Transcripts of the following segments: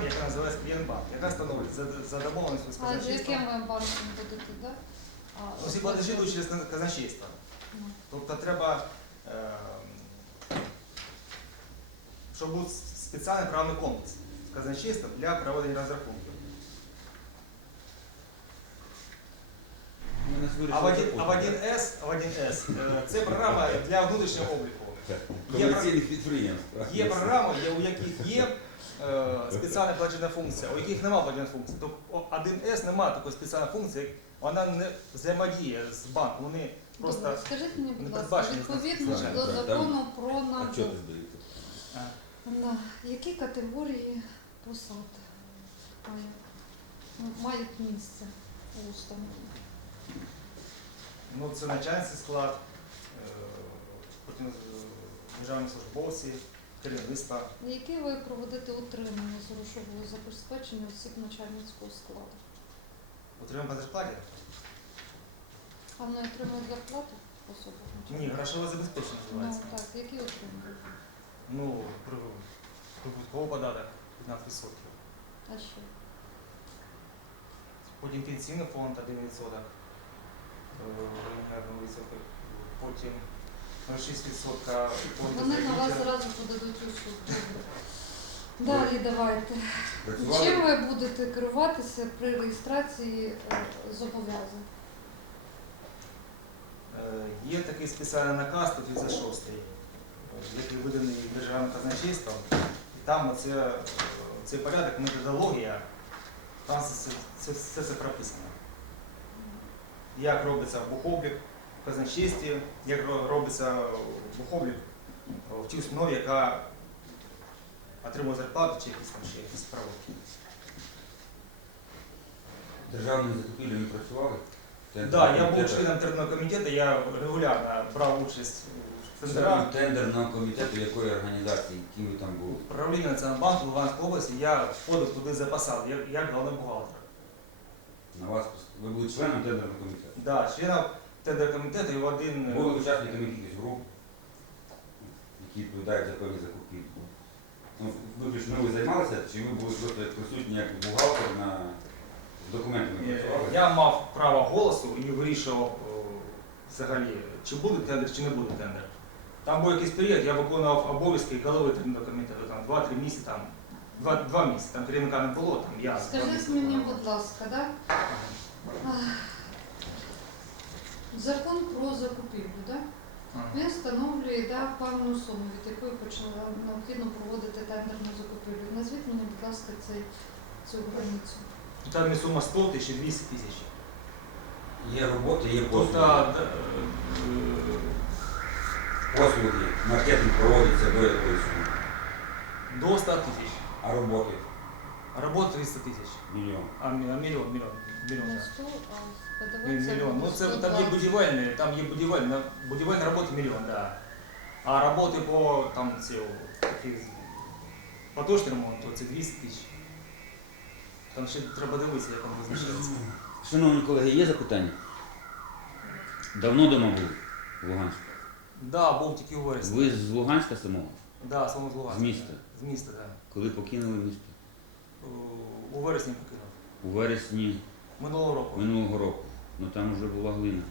програмі, яка називається Клієнтбанк, яка встановлює за, за домовленістю з яким казначейством. ви банком будете, да? Ну, всі платежі йдуть через казначейство. Ну. Тобто треба, е, щоб був спеціальний правний комплекс з казначейством для проведення розрахунків. Ми нас А в вирішили 1, а в 1С, а в 1С е, це програма для внутрішнього обліку. Є Комерційних підприємств. Є програми, є- у яких є е, спеціальна платіжна функція, у яких немає платіжної функції. Тобто 1С немає такої спеціальної функції, вона не взаємодіє з банком. Вони просто Добре, Скажіть мені, будь ласка, відповідно звичайно, до так, закону про А НАБУ, чого ти е, на які категорії посад мають, ну, мають місце у установі? ну, це начальницький склад, е, потім е, державні службовці, керівництва. Які ви проводите утримання з грошового забезпечення осіб начальницького складу? Отримуємо по зарплаті? А вони отримують зарплату особи? Ні, грошове забезпечення Ну називається. так, які отримують? Ну, при- прибутковий податок 15%. А що? Потім пенсійний фонд 1%. е, виникає 6% фонду Вони на вас зразу подадуть у суд. Далі давайте. Чим ви будете керуватися при реєстрації е, зобов'язань? Е, Є такий спеціальний наказ 136, е, який виданий державним казначейством. І там оце, цей порядок, методологія, там все це, все це прописано. Як робиться бухоблік казначействі, як робиться бухоблік в тій установі, яка отримує зарплату чи якісь там ще якісь права. Державними закупівлями працювали? Так, да, я був членом тендерного комітету, я регулярно брав участь в тендерах. Тендерного комітету якої організації, яким ви там були? Управління Національного банку Луганської області, я входив туди за посаду, як, головний бухгалтер. На вас ви були членом тендерного комітету? Да, членом тендеркомітету і в один Були учасниками якихось груп, які відповідають за певні закупівлі. Ну, виключно ви займалися, чи ви були просто присутні як бухгалтер на з документами Е, працювали? я мав право голосу і вирішував о, взагалі, чи буде тендер, чи не буде тендер. Там був якийсь період, я виконував обов'язки голови тендерного комітету, там 2-3 місяці, там, 2, 2 місяці, там керівника не було, там я. Скажіть мені, будь ласка, да? Закон про закупівлю, да? Він встановлює да, певну суму, від якої почала необхідно проводити тендерну закупівлю. Назвіть мені, будь ласка, цей, цю границю. Там не сума 100 тисяч, 200 тисяч. Є роботи, є послуги. е, Послуги, маркетинг проводиться до якої суми. до 100 тисяч. А роботи А робота 300 тисяч. мільйон. А а мільйон, мільйон, мільйон. Не да. 100, а Мі- ПДВ це Мільйон. Ну це там є 120. будівельні, там є будівельні, будівельні роботи мільйон, да. А роботи по там ці о, такі з- поточний ремонт, то це 200 тисяч. Там ще треба дивитися, як він визначається. Шановні колеги, є запитання? Давно дома були в Луганську? Да, був тільки у вересні. Ви з Луганська самого? Да, саме з Луганська. З міста? З міста, так. Коли покинули місто? У вересні покинув. У вересні Минулого року. минулого року. Ну там вже була глина.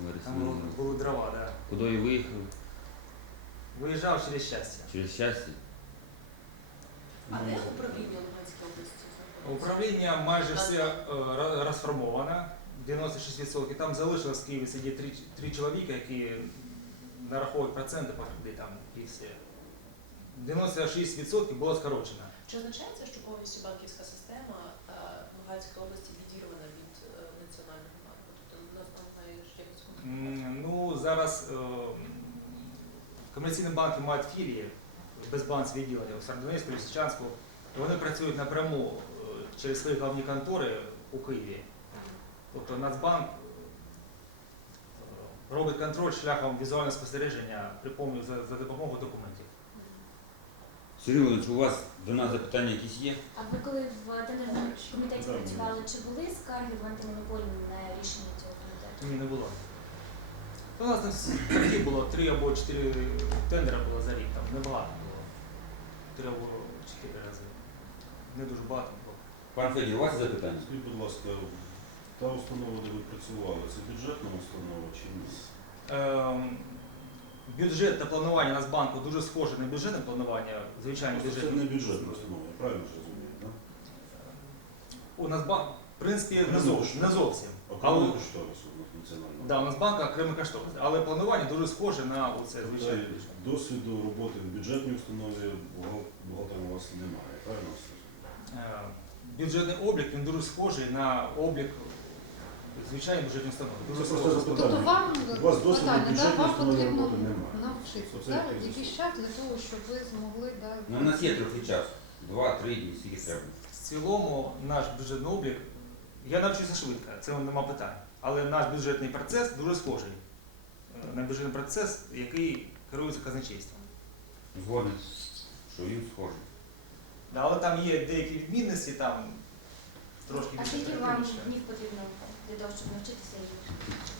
У вересні Там були, були дрова, да. Куди і виїхали? Виїжджав через щастя. Через щастя? А де управління Луганської області? знаходиться? Управління майже все е, ро- розформоване, 96%. Там залишилось в Києві сидять три, три чоловіка, які нараховують проценти по кредитам і все. 96% було скорочено. Чи означає це, що повністю банківська система е, Луганської області відірвана від е, національного банку? Тобто нас має Ну, зараз е, комерційні банки мають філії без баланс відділення у Сардонецьку, Лисичанську. І вони працюють напряму через свої головні контори у Києві. Тобто Нацбанк робить контроль шляхом візуального спостереження при пом- за, за допомогою документів. Сергій Володимирович, у вас до нас запитання якісь є? А ви коли в тендерному комітеті Да. працювали, чи були скарги в антимонопольні на рішення цього комітету? Ні, не було. У нас там всі було три або чотири тендера було за рік, там небагато було. Три або чотири рази. не дуже багато було. Пан Федір, у вас запитання? Скажіть, будь ласка, та установа, де ви працювали, це бюджетна установа чи ні? Ем, Бюджетне планування Нацбанку дуже схоже на бюджетне планування, звичайно, Просто Це бюджетне. не бюджетна установа, я правильно ж розумію, так? У Нацбанк, в принципі, не зовсім. Не зовсім. Окремий Але, кошторис у нас національного. да, у Нацбанка окремий кошторис. Але планування дуже схоже на оце Тобто звичайне бюджетне. Досвіду роботи в бюджетній установі бухгал- бухгалтером у вас немає, правильно все? Е, Бюджетний облік він дуже схожий на облік звичайної бюджетної установи. Це просто запитання. Тобто вам У вас досвіду питання, да, бюджетної вам установи потрібно роботи немає. навчитися, Оце да, якийсь час для того, щоб ви змогли да, Ну, у нас є трохи часу. Два-три дні, скільки треба. В цілому наш бюджетний облік, я навчуся швидко, це нема питань. Але наш бюджетний процес дуже схожий е, на бюджетний процес, який керується казначейством. Згоден, що він схожий. Да, але там є деякі відмінності, там трошки А більше скільки вам оперативніше. днів потрібно для того, щоб навчитися і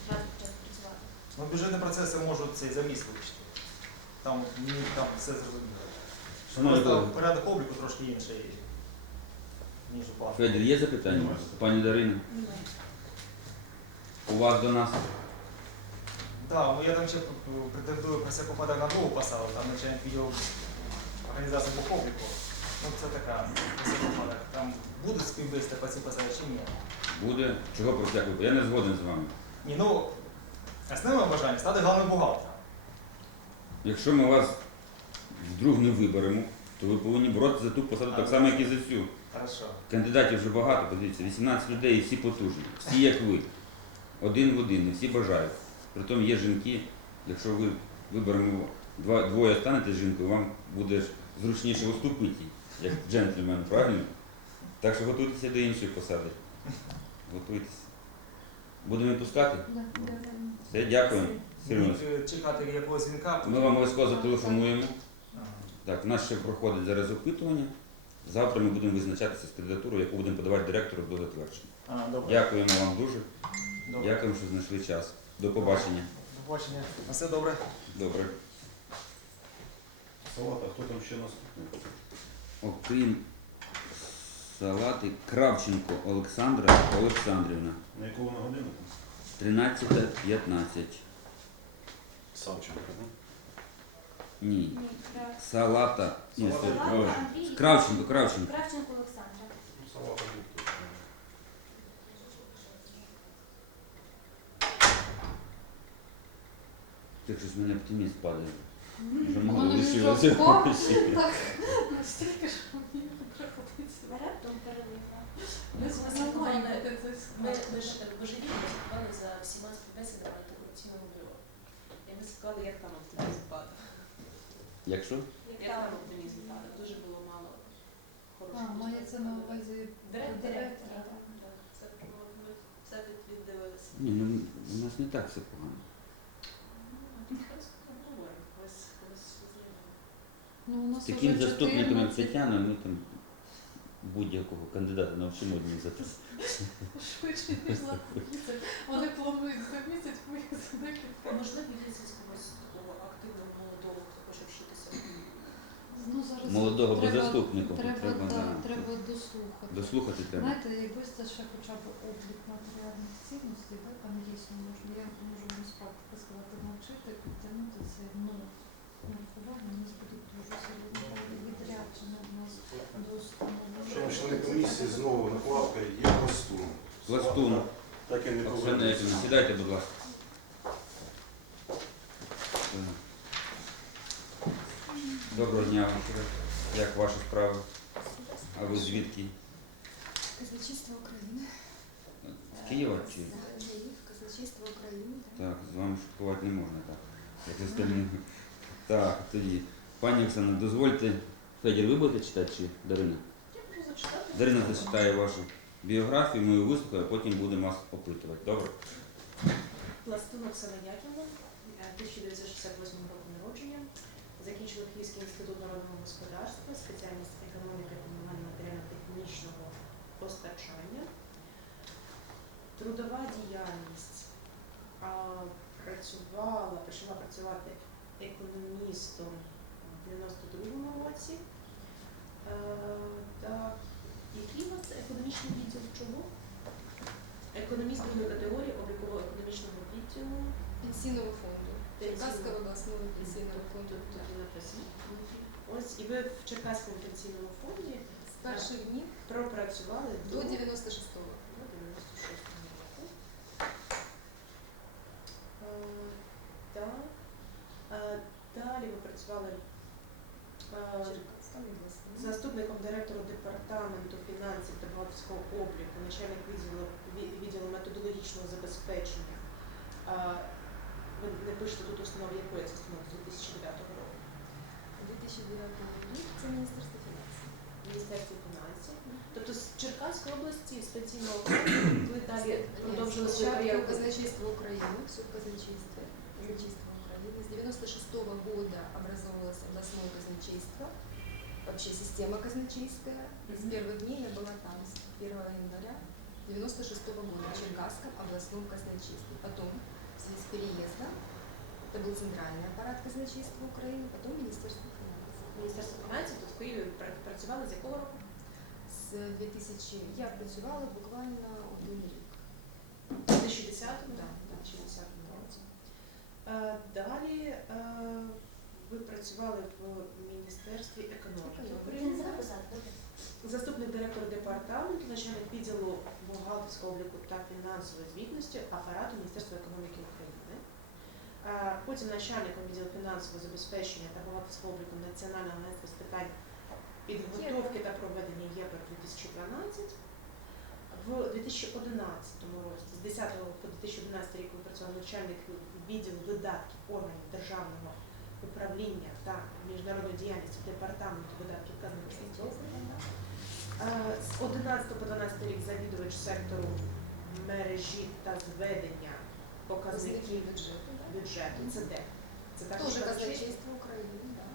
одразу почати працювати? Ну, бюджетні процеси можуть цей за місяць вивчити. Там, мені там все зрозуміло. Шановні Просто колеги, порядок обліку трошки інший, ніж у банку. Федір, є запитання? Немає. Пані Дарина, у вас до нас? Так, ну я там ще претендую про всяку подав на нову посаду, там начальник відділу організації бухобліку. Ну це така подак. Там будуть співбесіди по цій посаді чи ні? Буде. Чого протягувати? Я не згоден з вами. Ні, ну основне бажання стати головним бухгалтером. Якщо ми вас вдруг не виберемо, то ви повинні боротися за ту посаду так само, як і за цю. Хорошо. Кандидатів вже багато, подивіться, 18 людей і всі потужні, всі як ви. Один в один, і всі бажають. Притом є жінки, якщо ви виберемо два, двоє станете жінкою, вам буде зручніше уступити, як джентльмен, правильно? Так що готуйтеся до іншої посади. Готуйтеся. Будемо відпускати? Все, дякую. Сергій Мені Іванович. е, чекати якогось дзвінка. Ми вам обов'язково зателефонуємо. Так, у нас ще проходить зараз опитування. Завтра ми будемо визначатися з кандидатурою, яку будемо подавати директору до затвердження. А, добре. Дякуємо вам дуже. Добре. Дякуємо, що знайшли час. До побачення. До побачення. На все добре. Добре. Салат, а хто там ще наступний? Окрім салати, Кравченко Олександра Олександрівна. На яку вона годину? там? 13.15. Савченко, так? Ні. Ні, Салата. Ні, Салата. стоп, Салата, ой. Андрій. Кравченко, Кравченко. Кравченко Олександра. Ну, салата був точно. Так щось в мене оптиміст падає. Вже мало не лишилося. жорстко. Так, настільки ж мені приходиться. Раптом перелива. Ми ж божевільно слідкували за всіма співбесідами антикорупційного бюро. І ми слідкували, як там оптимізм падав. Якщо? Як там оптимізм падав. Дуже було мало А, хороших. мається на увазі Директора. все віддивилися. Ні, ну у нас не так все погано. Ось говоримо, ось ось зліва. Ну, у нас З таким уже заступником, як 14 Тетяна, ми там будь-якого кандидата навчимо одним за те. Швидше, ніж за місяць. Вони планують за місяць виїхати декілька. Можливо, є когось такого активного молодого, хто хоче вчитися. Ну, зараз Молодого без треба- заступнику. Треба, Треба, да, да. треба дослухати. Дослухати треба. Знаєте, якби це ще хоча б облік матеріальних цінностей, да, там дійсно можна, я можу вам з практики сказати, навчити, підтягнути це, ну, Шановні члени комісії, знову накладка є пластун. Пластун. Так і не Оксана повернеться. Яківна, сідайте, будь ласка. Доброго дня вам. Як ваші справи? А ви звідки? Казначейство України. З Києва чи? Київ, Казначейство України. так. Так, з вами шуткувати не можна, так. Як з остальними. Так, тоді. Пані Оксана, дозвольте. Федір, ви будете читати чи Дарина? Я можу зачитати. Дарина зачитає вашу біографію, її вислухаємо, а потім будемо вас опитувати. Добре? Пластун Оксана Яківна, е, 1968 року народження. Закінчила Київський інститут народного господарства, спеціальність економіка та матеріально-технічного постачання. Трудова діяльність. А, Працювала, почала працювати економістом в 92-му році. Е, Так, економічний відділ чого? Економіст другої категорії обліково-економічного відділу. Пенсійного фонду. Черкаського обласного пенсійного фонду. Тут тут написано. Ось і ви в Черкаському пенсійному фонді З перших днів пропрацювали до 96-го. до 96-го року. Е, Так. Е, Далі ви працювали е, заступником директора департаменту фінансів та бухгалтерського обліку, начальник відділу, відділу методологічного забезпечення. Е, Ви не пишете тут установи, якої це установи з 2009 року. 2009 рік це Міністерство фінансів. Міністерстві фінансів. Тобто з Черкаської області з пенсійного фонду ви далі продовжили свою кар'єру. казначейство Украины, все казначейство, 1996 года образовывалось областное казначейство, вообще система казначейская. С первых дней я была там, с 1 января 1996 года в Черкасском областном казначействе. Потом, в связи с переездом, это был центральный аппарат казначейства Украины, потом Министерство финансов. Міністерство финансов тут в Киеве працювали з якого року? З 2000 я працювала буквально один рік. 2010 Так, да, 2010 Далі е, ви працювали в Міністерстві економіки України. Заступник директора департаменту, начальник відділу бухгалтерського обліку та фінансової звітності апарату Міністерства економіки України. Е, Потім начальником відділу фінансового забезпечення та бухгалтерського обліку Національного агентства з питань підготовки та проведення ЄПР 2012. В 2011 році, з 10 по 2011 рік ви працювали начальник відділу видатків органів державного управління та міжнародної діяльності департаменту видатків України. Е, З 11 по 12 рік завідувач сектору мережі та зведення показників бюджету, Це де? Це також казначейство? да.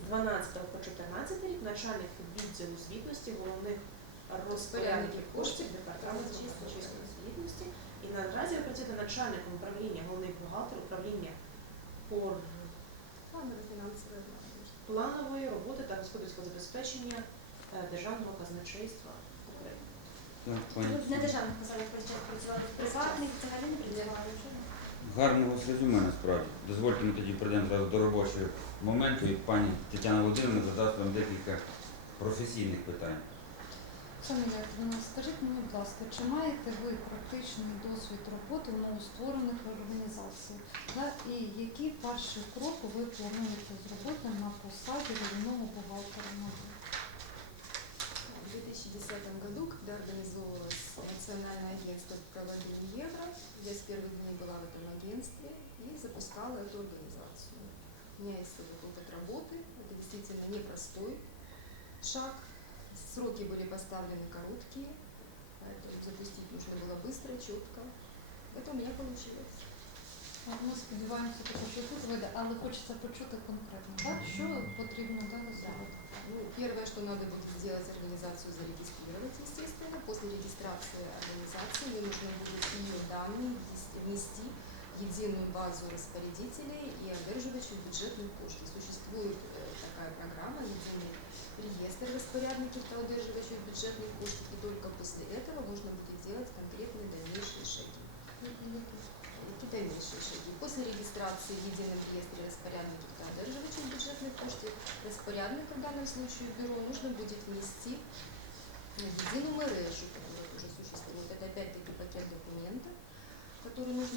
З 12 по 14 рік начальник відділу звітності головних розпорядників коштів департаменту казначейської звітності. І наразі ви працюєте начальником управління головний бухгалтер управління по планової роботи та господарського забезпечення е, державного казначейства України. Так, не державних посадах працювали, приватних взагалі не працювали. Гарне у вас резюме насправді. Дозвольте ми тоді прийдемо зараз до робочого моменту і пані Тетяна Володимирівна задасть вам декілька професійних питань. Шановні Івановна, скажіть мені, будь ласка, чи маєте ви практичний досвід роботи в новостворених організаціях? Да? І які перші кроки ви плануєте зробити на посаді головного бухгалтера на рік? В 2010 году, когда организовывалось Национальное агентство по проведению евро, я с первых дней была в этом агентстве и запускала эту организацию. У меня есть свой опыт работы, это действительно непростой шаг. Сроки были поставлены короткие, поэтому запустить нужно было быстро, четко. Это у меня получилось. А Ми сподіваємося, таке, що тут вийде, але хочеться почути конкретно, так? Що потрібно далі зробити? Ну, первое, что надо будет сделать, организацию зарегистрировать, естественно. После регистрации организации мне нужно будет ее данные внес- внести в единую базу распорядителей и одерживающих бюджетных коштов. Существует э, такая программа, единый реестр распорядников та одерживающих бюджетных коштов, и только после этого можно будет делать конкретные дальнейшие шаги. Какие дальнейшие шаги? После регистрации в едином реестре распорядников та одерживающих бюджетных коштов распорядника, в данном случае бюро, нужно будет внести в единую мережу, которая уже существует. Это опять-таки пакет документов, который нужно